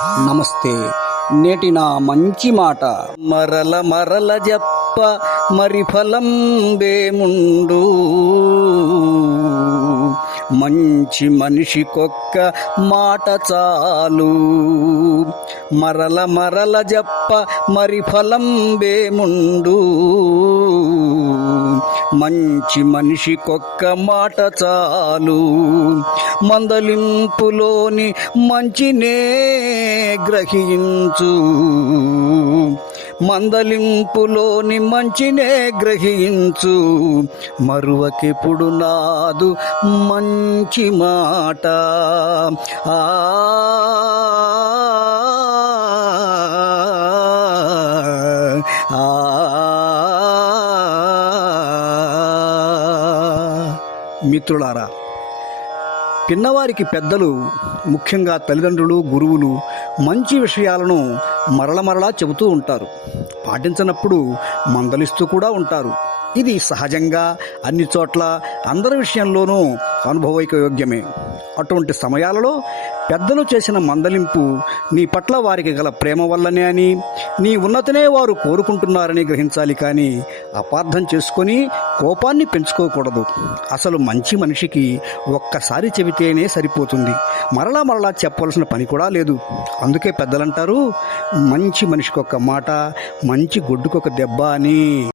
నమస్తే. నేటి నా మంచి మాట. మరల మరల జప్ప మరి ఫలం బేముండు మంచి మనిషికొక్క మాట చాలు. మరల మరల జప్ప మరి ఫలం బేముండు మంచి మనిషి కొక్క మాట చాలు. మందలింపులోని మంచినే గ్రహించు. మందలింపులోని మంచినే గ్రహించు. మరువకిప్పుడు నాదు మంచి మాట. ఆ ఆ మిత్రులారా పిన్నవారికి పెద్దలు ముఖ్యంగా తల్లిదండ్రులు గురువులు మంచి విషయాలను మరల మరలా చెబుతూ ఉంటారు. పాటించినప్పుడు మందలిస్తూ కూడా ఉంటారు. ఇది సహజంగా అన్ని చోట్ల అందరి విషయంలోనూ అనుభవైక యోగ్యమే అటువంటి సమయాలలో పెద్దలు చేసిన మందలింపు నీ పట్ల వారికి గల ప్రేమ వల్లనే అని నీ ఉన్నతనే వారు కోరుకుంటున్నారని గ్రహించాలి కానీ అపార్థం చేసుకొని కోపాన్ని పెంచుకోకూడదు. అసలు మంచి మనిషికి ఒక్కసారి చెబితేనే సరిపోతుంది. మరలా మరలా చెప్పవలసిన పని కూడా లేదు. అందుకే పెద్దలంటారు మంచి మనిషికి ఒక మాట మంచి గొడ్డుకొక దెబ్బ అని.